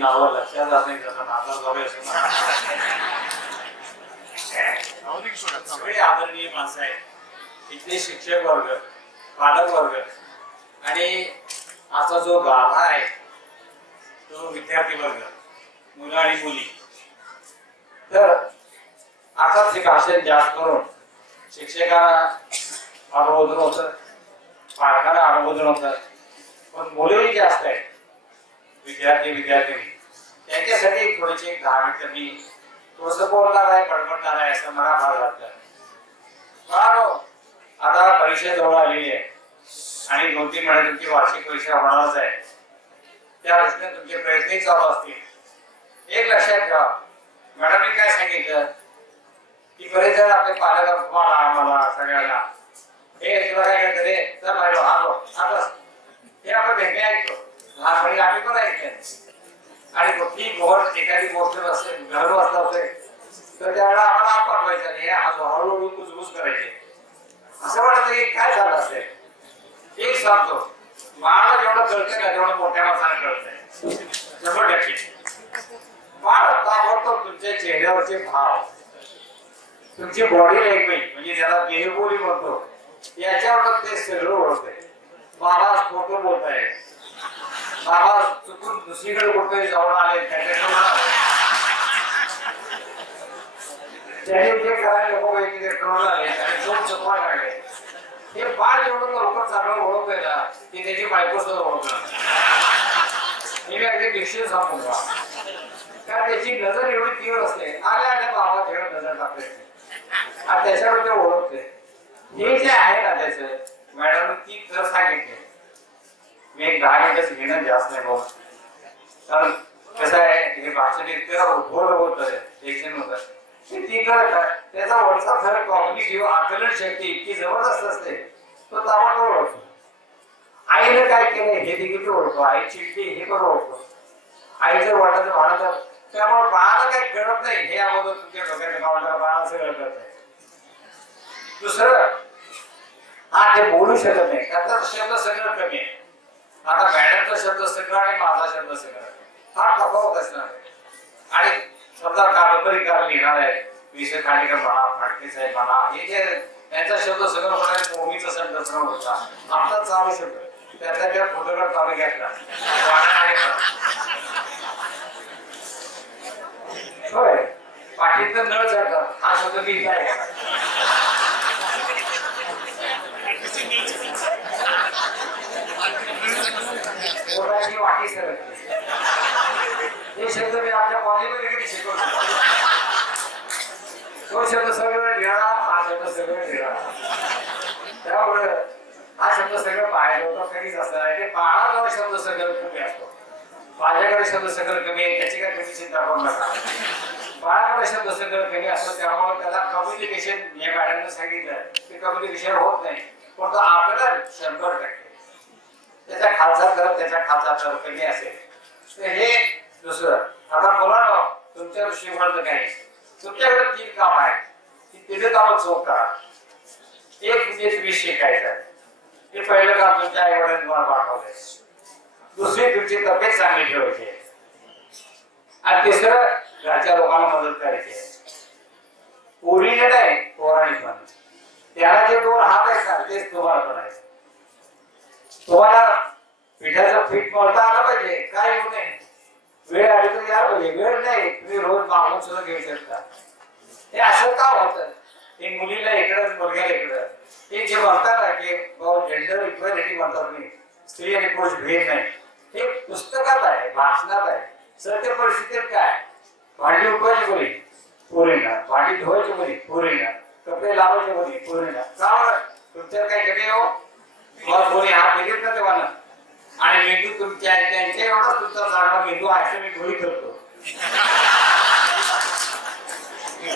नावं लक्षात जात नाही त्याचा नाता जावे असं सगळे आदरणीय माणसं आहेत. इथले शिक्षक वर्ग पालक वर्ग आणि आता जो गाभा आहे तो विद्यार्थी वर्ग मुलं आणि मुली. तर आताच हे भाषण जास्त करून शिक्षकांना अनुमोदन होतं पालकांना अनुमोदन होतं. पण मुले जास्त आहेत विद्यार्थी विद्यार्थिनी त्यांच्यासाठी थोडीशी एक दहा मिनिटं मी थोडस बोलणार आहे बडबडणार आहे असं मला फार वाटतं. आता परीक्षा जवळ आलेली आहे. आणि दोन तीन महिने तुमची वार्षिक परीक्षा होणारच आहे. त्या दृष्टीने तुमचे प्रयत्नही चालू असतील. एक लक्षात ठेवा. मॅडमने काय सांगितलं? की बरेच जण आपले पालक तुम्हाला आम्हाला सगळ्यांना. हे तुला काय करतं रे? चल राहिलो आलो आता हे आपण भेटणे ऐकतो लहानपणी आम्ही पण ऐकले आणि कुठली गोष्ट एखादी गोष्ट असेल घर वाचलं असेल तर त्यावेळेला आम्हाला पाठवायचं आणि हळूहळू कुजबूज करायचे. असं वाटतं की काय झालं असेल? एक सांगतो. बाळाला जेवढं कळतं का तेवढं मोठ्या माणसाने कळतंय. शंभर टक्के. बाळ ताबडतोब तुमच्या चेहऱ्यावरचे भाव तुमची बॉडी लँग्वेज म्हणजे ज्याला देहबोली म्हणतो याच्यावर ते सगळं ओळखतंय. बाबा फोटो बोलताय दुसरीकडे कुठे जाऊन आले त्याने जे करायला नको की ते करून आले. आणि दोन चकवा काढले. हे बाळ जेवढं लवकर चांगलं ओळखतंय ना ते त्याची बायको सुद्धा ओळखणार मी अगदी निश्चित सांगून का कारण त्याची नजर एवढी तीव्र असते. आल्या आल्या बाबा थेट नजर टाकते आणि त्याच्यावर ते ओळखते हे जे आहे ना त्याचं मॅडम ती जर सांगितले मी एक दहा मिनिटच घेणं जास्त नाही बघ कारण कसं आहे हे भाषण इतकं उभं होत एक जण होत ती कळत त्याचा वरचा फरक किंवा आकलन शक्ती इतकी जबरदस्त असते. तो ताबडतोब ओळखतो. आईने काय केलंय हे देखील तो ओळखतो. आई चिडली हे पण ओळखतो. आई जर वाटायचं भाडं त्यामुळे बाळाला काही कळत नाही. हे अगोदर तुमच्या डोक्यात बाळाला बाळा सगळं कळत आहे. दुसरं हा ते बोलू शकत नाही. त्याचा शब्द सगळं कमी आहे. आता मॅडमचा शब्द सगळं आणि माझा शब्द सगळं. हा तफावत असणार आहे. आणि समजा कादंबरीकार लिहिणार आहे विषय खांडेकर म्हणा फाटके साहेब म्हणा हे जे त्यांचा शब्द सगळं म्हणाले मोमीचा शब्द सगळं होता. आता चालू शब्द. त्यातल्या त्या फोटोग्राफ तालुक्यातला होय. पाठीत नळ जातात हा शब्द मी इथं आहे वाटी सरकते. हे शब्द मी आपल्या कॉलेजमध्ये कधी शिकवतो तो शब्द सगळं निळा हा शब्द सगळं निळा त्यामुळे हा शब्द सगळं बाहेर होता कधीच असणार आहे ते शब्द सगळं कमी असतो. माझ्याकडे शब्द सगळं कमी आहे त्याची काय कमी चिंता करू नका. बाळाकडे शब्द सगळं कमी असतो त्यामुळे त्याला कम्युनिकेशन या मॅडमनं सांगितलं की कम्युनिकेशन होत नाही. पण तो आपल्याला शंभर टक्के. त्याच्या खालचा दर त्याच्या खालचा दर कमी असेल. तर हे दुसरं आता बोला ना तुमच्या दृष्टिकोनाचं काय? तुमच्याकडे तीन काम आहेत. ती तिथे कामं सोप करा. एक म्हणजे तुम्ही शिकायचा. हे पहिलं काम तुमच्या आई वडिलांनी तुम्हाला पाठवलंय. दुसरी तुमची तब्येत चांगली ठेवायची आणि तिसरं घरच्या लोकांना मदत करायची आहे. पौराणिक नाही त्याला जे दोन हात आहेत ना तेच तुम्हाला पण आहे तुम्हाला पिठाचं पीठ मळता आलं पाहिजे काय येऊ नये वेळ आली तर यायला पाहिजे नाही. तुम्ही रोज मागून सुद्धा घेऊ शकता. हे असं का होतं? हे मुलीला इकडं मुलग्याला इकडं. हे जे म्हणतात ना की जेंडर इक्वॅलिटी म्हणतात मी स्त्री आणि पुरुष भेद नाही. हे पुस्तकात आहे भाषणात आहे. सत्य परिस्थितीत काय? भांडी उठवायची कोणी पोरींना. भांडी धुवायची कोणी पोरींना. कपडे लावायचे कोणी पोरींना. का बरं? तुमच्यात काय कमी आहे हो मग कोणी हात दिलेत ना तेव्हा ना आणि मेंदू तुमच्या त्यांच्या एवढा तुमचा चांगला मेंदू आहे असं मी गृहीत करतो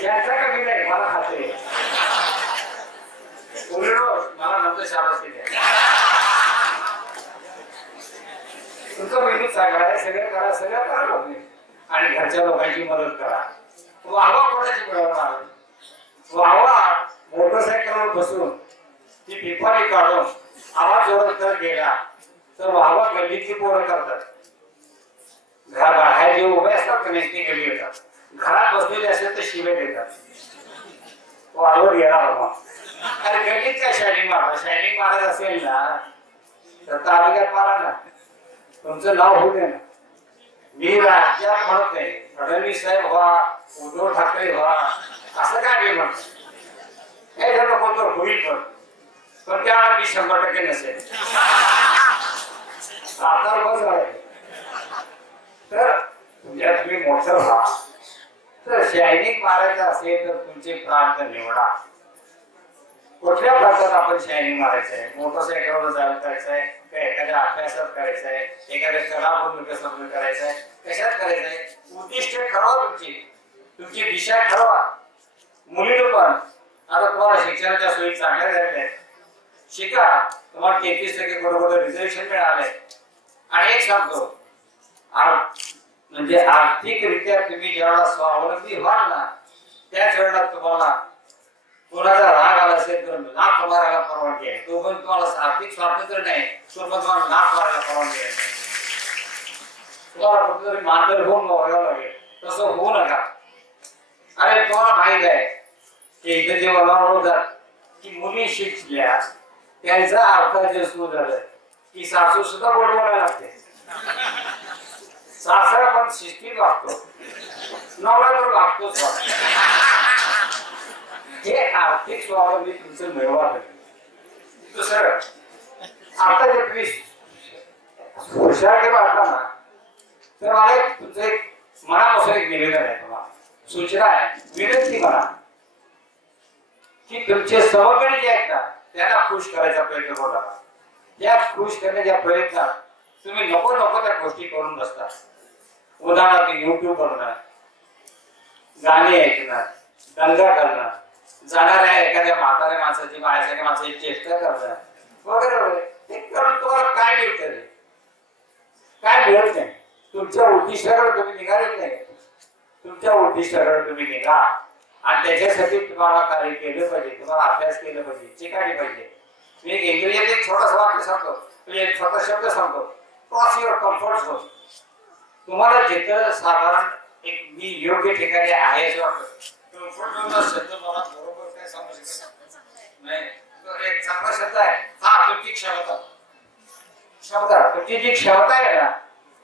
त्यांचा कमी नाही मला खाते उलट मला नंतर शाबास केली तुमचा मेंदू चांगला आहे सगळं करा सगळं करा तुम्ही आणि घरच्या लोकांची मदत करा वाहवा कोणाची मिळवणार वाहवा मोटरसायकलवर बसून ती पिपारी काढून आवाज जोरात जर गेला तर वाहवा गल्लीतली पोरं करतात. घरा बाहेर जे उभे असतात का गेली येतात. घरात बसलेले असेल तर शिवे देतात. वाढवत गेला बाबा. अरे गणित काय शायनिंग महाराज? शायनिंग महाराज असेल ना तर तालुक्यात मारा ना. तुमचं नाव होऊ दे ना. मी राज्यात म्हणत नाही. फडणवीस साहेब व्हा उद्धव ठाकरे व्हा असं काय मी म्हणतो हे जर कोणतं होईल पण. पण त्यावेळेला मी शंभर टक्के नसेल. आता बस आहे. तर तुमच्या तुम्ही मोठं व्हा. तर शायनिंग मारायचं असेल तर तुमचे प्रांत निवडा. कुठल्या प्रांतात आपण शायनिंग मारायचं आहे? मोटरसायकलवर जायला करायचं आहे? का एखाद्या अभ्यासात करायचं आहे? एखाद्या कलाबोध विकसन करायचं आहे? कशात करायचं आहे? उद्दिष्ट ठरवा तुमची. तुमची दिशा ठरवा. मुलीनं पण. आता तुम्हाला शिक्षणाच्या सोयी चांगल्या झालेल्या आहेत. शिका. तुम्हाला तेहतीस टक्के बरोबर रिझर्वेशन मिळालंय. आणि एक सांगतो म्हणजे आर्थिकरित्या तुम्ही ज्यावेळेला स्वावलंबी व्हाल ना त्याच वेळेला तुम्हाला कोणाचा राग आला असेल तर नाक मारायला परवानगी आहे. तो पण तुम्हाला आर्थिक स्वातंत्र्य नाही तो पण तुम्हाला नाक मारायला परवानगी आहे. तुम्हाला कुठेतरी मांजर होऊन वागावं लागेल. तसं होऊ नका. अरे तुम्हाला माहीत आहे की इथे जे मला म्हणतात की मुली शिकल्या त्यांचा अर्थ जे सुरू झालं की सासू सुद्धा गोड बोलायला लागते. सासरा पण शिस्तीत वागतो नवरा तर लागतोच हे आर्थिक स्वावलंबी तुमचं मिळवा दुसरं आता जे तुम्ही हुशार वाटला ना तर मला एक तुमचं एक मनापासून एक निवेदन आहे तुम्हाला. सूचना आहे. विनंती करा की तुमचे सहकारी जे आहेत ना त्यांना खुश करायचा प्रयत्न करू नका. या खुश करण्याच्या प्रयत्नात तुम्ही नको नको त्या गोष्टी करून बसता. उदाहरणार्थ युट्यूब करणार गाणे ऐकणार दंगा करणार जाणाऱ्या एखाद्या म्हाताऱ्या माणसाची बाळासारख्या माणसाची चेष्टा करणार. वगैरे वगैरे. ते करून तुम्हाला काय मिळतं रे? काय मिळत नाही. तुमच्या उद्दिष्टाकडे तुम्ही निघालेच नाही. तुमच्या उद्दिष्टाकडे तुम्ही निघा. आणि त्याच्यासाठी तुम्हाला कार्य केलं पाहिजे तुम्हाला अभ्यास केलं पाहिजे चिकाणी पाहिजे. मी एक इंग्रजीत एक छोटासा वाक्य सांगतो. म्हणजे एक छोटा शब्द सांगतो. क्रॉस युअर कम्फर्ट झोन तुम्हाला जिथं साधारण एक मी योग्य ठिकाणी आहे असं वाटतं. कम्फर्ट झोनचा शब्द मला बरोबर काय सांगू शकत नाही. तो एक चांगला शब्द आहे. हा तुमची क्षमता. क्षमता. तुमची जी क्षमता आहे ना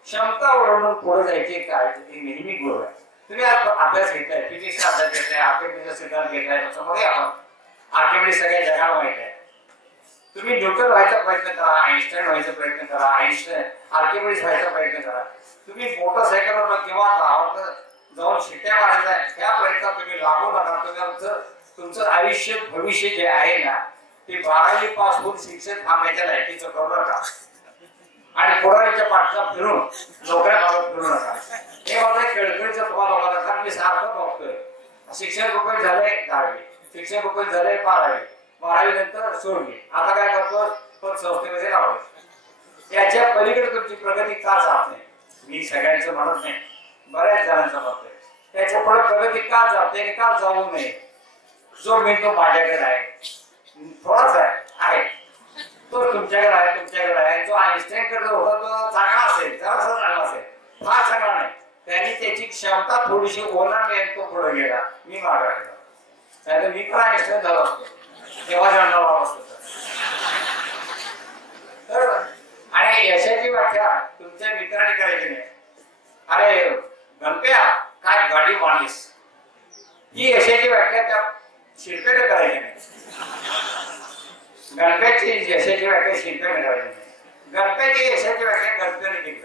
क्षमता ओळखून पुढे जायची आहे ती नेहमी गुरु आहे. तुम्ही अभ्यास घेताय फिजिक्सचा अभ्यास घेताय आर्किमिडीचा सिद्धांत घेताय त्याच्यामध्ये आपण आर्किमिडी सगळ्या जगाला माहीत आहे. तुम्ही न्यूटन व्हायचा प्रयत्न करा आईन्स्टाईन व्हायचा प्रयत्न करा आईन्स्टाईन आर्किमिडीज व्हायचा प्रयत्न करा. तुम्ही मोटरसायकलवर किंवा गावात जाऊन शिट्ट्या मारायचा त्या प्रयत्नात तुम्ही लागू नका. तुम्ही आमचं तुमचं आयुष्य भविष्य जे आहे ना ते बारावी पास होऊन शिक्षण थांबायच्या लायकीचं करू नका. आणि पुढारीच्या पाठचा फिरून नोकऱ्या मागत फिरू नका. हे माझं खेळखेळचं तुम्हाला लोकांना कारण मी सारखं बघतोय. शिक्षण रुपये झाले दहावी. शिक्षण रुपये झाले बारावी. बारावी नंतर सोडली आता काय करतो? पण संस्थेमध्ये लावले याच्या पलीकडे तुमची प्रगती का जात नाही? मी सगळ्यांचं म्हणत नाही. बऱ्याच जणांचं मत आहे त्याच्या पुढे प्रगती का जाते आणि का जाऊ नये? जो मेंदू माझ्याकडे आहे. थोडाच आहे. आहे. तो तुमच्याकडे आहे तुमच्याकडे आहे. जो आईन्स्टाईनकडे होता तो चांगला असेल. जरासा चांगला असेल. फार चांगला नाही. त्यांनी त्याची क्षमता थोडीशी ओलांडली आणि तो पुढे गेला. मी मागे राहिलो. मी पण आईन्स्टाईन झालो असतो. तेव्हा जाणणार असतो. आणि यशाची व्याख्या तुमच्या मित्राने करायची नाही. अरे गणप्या काय गाडी माणीस? ही यशाची व्याख्या त्या शिल्पेने करायची नाही. गणप्याची यशाची व्याख्या शिल्पेने करायची नाही. गणप्याची यशाची व्याख्या गणपतीने केली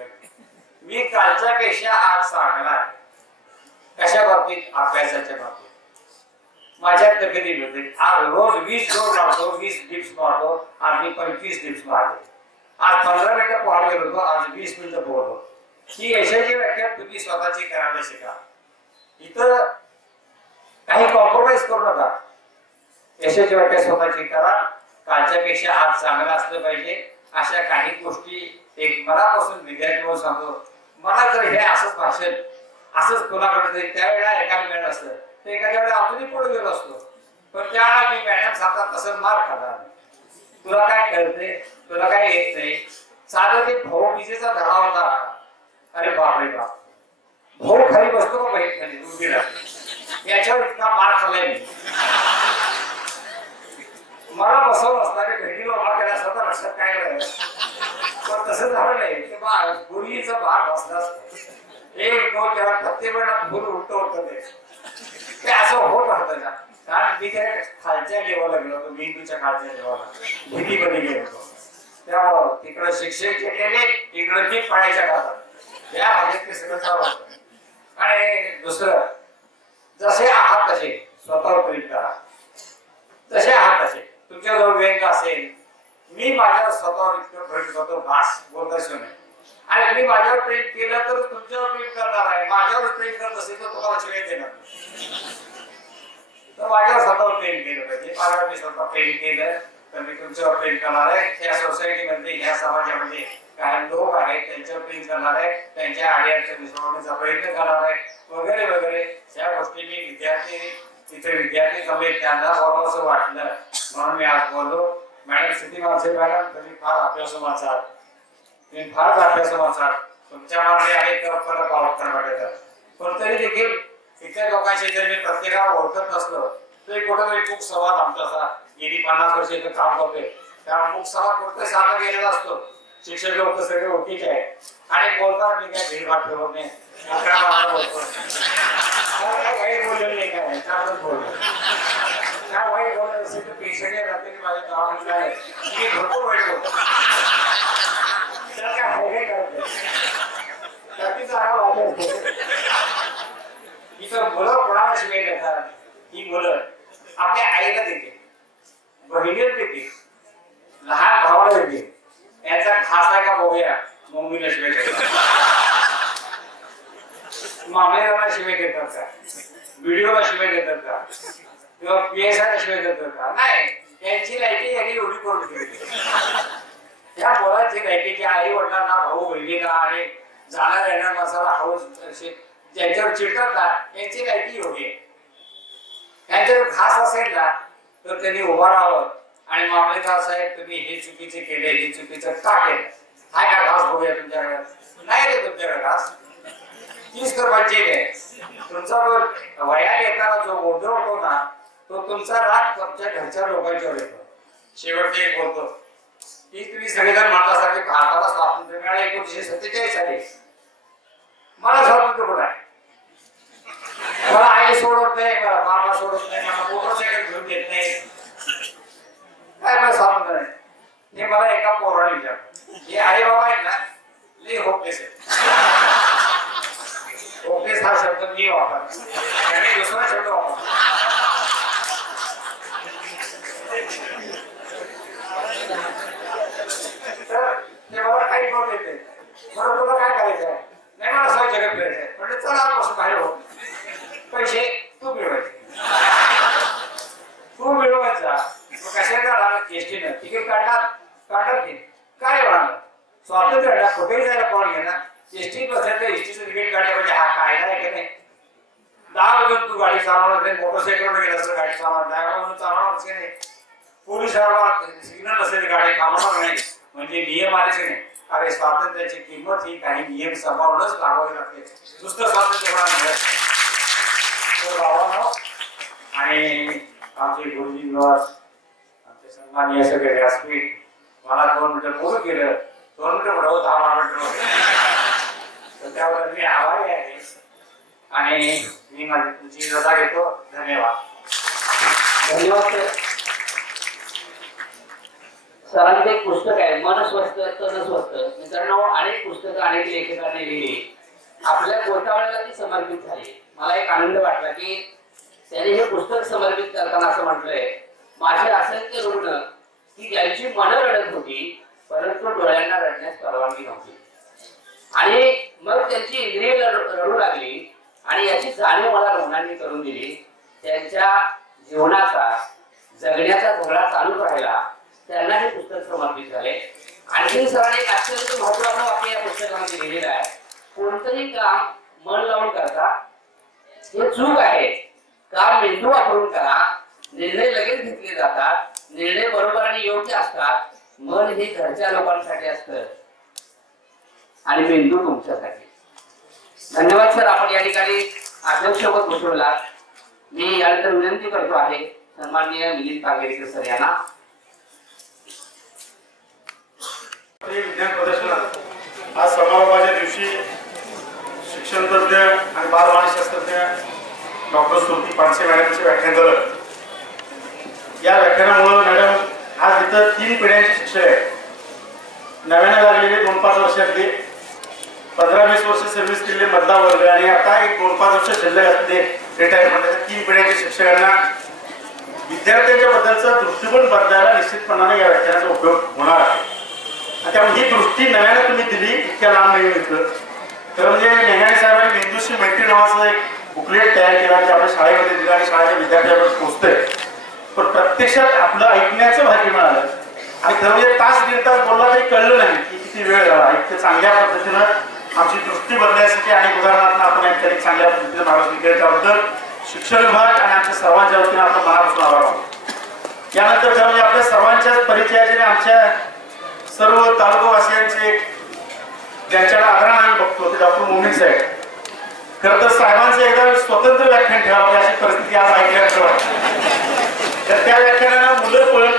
मी कालच्या पेक्षा आज चांगला आहे. कशा बाबतीत? अभ्यासाच्या बाबतीत. माझ्या तब्येतीमध्ये आज रोज वीस रोज मारतो वीस डिप्स मारतो आज मी पंचवीस डिप्स मारतो. आज पंधरा मिनिटं पोहायला गेलो होतो आज वीस मिनिटं पोहतो. ही यशाची व्याख्या तुम्ही स्वतःची करायला शिका. इथं काही कॉम्प्रोमाइज करू नका. यशाची व्याख्या स्वतःची करा. कालच्या पेक्षा आज चांगलं असलं पाहिजे. अशा काही गोष्टी एक मनापासून विद्यार्थी म्हणून सांगतो. मला जर हे असंच भाषण असंच कोणाकडे तरी त्यावेळेला एकाला मिळत असतं. तर एखाद्या वेळेला अजूनही पुढे गेलो असतो. पण त्या मी मॅडम सांगतात तसं मार खातात तुला काय कळते तुला काय येत नाही साधं ते भाऊ विजेचा धडा होता. अरे बापरे बाप. भाऊ खाली बसतो का बहीण खाली? उभी राहते याच्यावर इतका मार खाल्लाय मी. मला बसवलं असणारे भेटीला मार केला असता तर लक्षात काय राहिलं? पण तसं झालं नाही. ते बा गुरुजीचा भाग बसलाच एक दोन चार प्रत्येक वेळेला भूल उलट होतं ते. ते असं होत राहतं कारण मी त्या खालच्या लेवलला गेलो होतो मेंदूच्या खालच्या लेवलला. भीतीमध्ये गेलो होतो. त्यामुळं तिकडं शिक्षक घेतलेले इकडं मी पाण्याच्या खातात त्या भागात ते सगळं चालू होतं. आणि दुसरं जसे आहात तसे स्वतःवर प्रेम करा. तसे आहात तसे. तुमच्याजवळ व्यंग असेल? मी माझ्या स्वतःवर इतकं प्रेम करतो भास बोलताशिवाय नाही आणि मी माझ्यावर प्रेम केलं तर तुमच्यावर प्रेम करणार आहे. माझ्यावर प्रेम करत असेल तर तुम्हाला शिवाय देणार तर माझ्यावर स्वतःवर प्रेम केलं पाहिजे. माझ्यावर मी स्वतः प्रेम केलं तर मी तुमच्यावर प्रेम करणार आहे. ह्या सोसायटीमध्ये ह्या समाजामध्ये काही लोक आहेत त्यांच्यावर प्रेम करणार आहे. त्यांच्या आड्याच्या सोडवण्याचा प्रयत्न करणार आहे वगैरे वगैरे या गोष्टी मी विद्यार्थी तिथे विद्यार्थी कमी त्यांना बरोबर असं वाटलं. म्हणून मी आज बोललो. मॅडम सिद्धी माणसे मॅडम तुम्ही फार अभ्यास आहात. तुम्ही फारच अभ्यासू माणसात. तुमच्या मागे तर फरक आवडतात वाटत पण तरी देखील इतर लोकांशी जर मी प्रत्येकाला ओळखत नसलो तरी कुठेतरी खूप संवाद आमचा असा. गेली पन्नास वर्ष इथं काम करतोय. त्या मुख संवाद कुठे साधा गेलेला असतो. शिक्षक लोक सगळे ओळखीचे आहेत. आणि बोलताना मी काय भीड ठेवत नाही. अकरा बारा बोलतो काय बोललेलं नाही काय? त्याबद्दल बोललो. काय वाईट बोलत असेल तर पेशंट रात्री माझ्या गावामध्ये आहे मी भरपूर वाईट बोलतो. त्याला मुलं कोणाला शिवाय येतात ही मुलं आपल्या आईला देते बहिणीला देते लहान भावाला देते याचा खास आहे का बघूया मम्मीला शिवाय देतात मामेला शिवाय देतात का? व्हिडिओला शिवाय देतात का किंवा पीएसआयला शिवाय देतात का? नाही. यांची लायकी यांनी एवढी करून ठेवली त्या मुलाची लायकीची आई वडिलांना भाऊ बहिणीला आणि जाणार येणार मसाला हाऊस ज्यांच्यावर चिडतात ना यांची लायकी एवढी त्यांच्यावर खास असेल ना तर त्यांनी उभा राहावं. आणि मामलेदार साहेब तुम्ही हे चुकीचे केले हे चुकीचं का केलं? हाय काय घास बघूया तुमच्याकडे? नाही रे तुमच्याकडे घास. तीच तर बच्चे आहे. तुमचा जो वयात येताना जो गोंधळ होतो ना तो तुमचा राग तुमच्या घरच्या लोकांच्यावर येतो. शेवटचे एक बोलतो. की तुम्ही संविधान म्हटल्यासारखे भारताला स्वातंत्र्य मिळालं एकोणीसशे सत्तेचाळीस साली मला स्वातंत्र्य कुठं आहे? मला आई सोडत नाही मला बाबा सोडत नाही मला मोटरसायकल घेऊन देत नाही. काय मला स्वातंत्र्य नाही हे मला एका पोराने विचारलं. हे आई बाबा आहेत ना लई होपलेस आहे होपलेस हा शब्द मी वापरला त्याने दुसरा शब्द वापरला तर ते मला काही करून देते म्हणून तुला काय करायचं आहे नाही मला सगळं जगत फिरायचं आहे म्हणजे चला आजपासून बाहेर हो पैसे तू मिळवायचे तू मिळवायचा मग कशाला जाणार एसटीनं तिकीट काढणार काढणार ते काय वाढणार स्वातंत्र्य आहे ना, कुठेही जायला कोण घेणार एसटी बसेल तर एसटीचं तिकीट काढलं म्हणजे हा कायदा आहे की नाही दहा वाजून तू गाडी चालवणार नाही मोटरसायकलवर गेला असं गाडी चालवणार दहा वाजून चालवणार की नाही पोलीस सिग्नल नसेल गाडी थांबवणार नाही म्हणजे नियम आले की नाही अरे स्वातंत्र्याची किंमत ही काही नियम सांभाळूनच दुसरं स्वातंत्र्य कोणाला मिळत नाही. तर आणि आमचे गुरुजी आमचे सन्मानीय सगळे व्यासपीठ मला दोन हो, मिनिटं बोलू केलं दोन मिनिटं म्हणतो दहा बारा मिनिटं होते तर त्यावर मी आभारी आहे. आणि मी माझी तुमची रजा घेतो. धन्यवाद. धन्यवाद सरांचं एक पुस्तक आहे मन स्वस्त तन स्वस्त मित्रांनो अनेक पुस्तकं अनेक लेखकांनी लिहिली. आपल्या गोटावळ्याला ती समर्पित झाली. मला एक आनंद वाटला की त्याने हे पुस्तक समर्पित करताना असं म्हटलंय माझे असंख्य रुग्ण की ज्यांची मन रडत होती परंतु डोळ्यांना रडण्यास परवानगी नव्हती. आणि मग त्यांची इंद्रिय रडू लागली आणि याची जाणीव मला रुग्णांनी करून दिली. त्यांच्या जीवनाचा जगण्याचा झगडा चालू राहिला. त्यांना हे पुस्तक समर्पित झाले. आणखी सरांनी एक अत्यंत महत्वाचं वाक्य या पुस्तकामध्ये लिहिलेलं आहे. कोणतंही काम मन लावून करता हे चूक आहे. काम मेंदू वापरून करा निर्णय लगेच घेतले जातात निर्णय बरोबर आणि योग्य असतात. मन हे घरच्या लोकांसाठी असतं. आणि मेंदू तुमच्यासाठी. धन्यवाद सर आपण या ठिकाणी अध्यक्षपद बसवला मी यानंतर विनंती करतो आहे सन्माननीय मिलिंद कागेरीकर सर यांना. विज्ञान प्रदर्शनात आज समारोपाच्या दिवशी शिक्षण तज्ञ आणि बालमानसशास्त्रज्ञ डॉक्टर स्मृती पानसे मॅडमचे व्याख्यान झालं. या व्याख्यानामुळं मॅडम आज इथं तीन पिढ्यांचे शिक्षक आहेत नव्याने लागलेले दोन पाच वर्षातले पंधरा वीस वर्ष सर्व्हिस केलेले मधला वर्ग आणि आता एक दोन पाच वर्ष शिल्लक असलेले रिटायरमेंट तीन पिढ्यांच्या शिक्षकांना विद्यार्थ्यांच्या बद्दलचा दृष्टिकोन बदलायला निश्चितपणाने या व्याख्यानाचा उपयोग होणार आहे. त्यामुळे ही दृष्टी नव्याने तुम्ही दिली इतक्या लांब नाही तर म्हणजे मेघाणी साहेबांनी मेंदूशी मैत्री नावाचं एक बुकलेट तयार केला की आपल्या शाळेमध्ये दिलं आणि शाळेच्या विद्यार्थ्यांवर पोहोचतंय. पण प्रत्यक्षात आपलं ऐकण्याचं भाग्य मिळालं. आणि खरं म्हणजे तास दीड तास बोलला तरी कळलं नाही की किती वेळ झाला. इतकं चांगल्या पद्धतीनं आमची दृष्टी बदलण्यासाठी आणि उदाहरणार्थ आपण एक तरी चांगल्या पद्धतीने महाराष्ट्र केलं शिक्षण विभाग आणि आमच्या सर्वांच्या वतीनं आपण महाराष्ट्र आभार आहोत यानंतर खरं म्हणजे आपल्या सर्वांच्याच परिचयाचे आणि आमच्या सर्व तालुकावासियांचे एक ज्यांच्याकडे आग्रह आम्ही बघतो ते डॉक्टर मोमीन साहेब. खरं तर साहेबांचं एकदा स्वतंत्र व्याख्यान ठेवावं अशी परिस्थिती आज ऐकल्याचं वाटतं. तर त्या व्याख्यानानं मुलं पण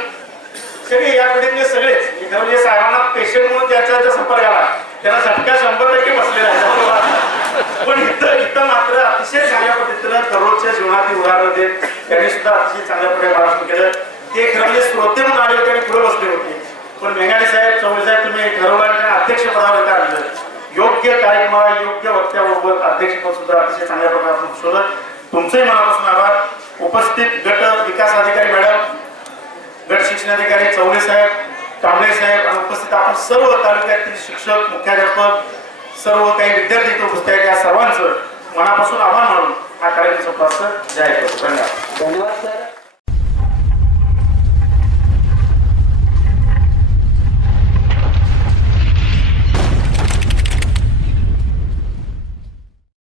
सगळे या पिढीतले सगळेच म्हणजे साहेबांना पेशंट म्हणून ज्याच्या संपर्क आला त्यांना झटका शंभर टक्के बसलेला आहे. पण इथं इथं मात्र अतिशय चांगल्या पद्धतीनं दररोजच्या जीवनातील उदाहरणं देत त्यांनी सुद्धा अतिशय चांगल्या प्रकारे महाराष्ट्र केलं. ते खरं म्हणजे श्रोते म्हणून आले होते आणि पुढे बसले होते. पण मेघाणी साहेब चौधरी साहेब तुम्ही ठरवलं अध्यक्ष पदावर आणलं योग्य कार्यक्रमाला योग्य वक्त्याबरोबर अध्यक्षपद सुद्धा अतिशय चांगल्या प्रकारे आपण शोधत तुमचंही मनापासून आभार. उपस्थित गट विकास अधिकारी मॅडम गट शिक्षणाधिकारी चौरे साहेब कांबळे साहेब आणि उपस्थित आपण सर्व तालुक्यातील शिक्षक मुख्याध्यापक सर्व काही विद्यार्थी उपस्थित आहेत. या सर्वांचं मनापासून आभार मानून हा कार्यक्रम संपला. सर जय करतो धन्यवाद सर.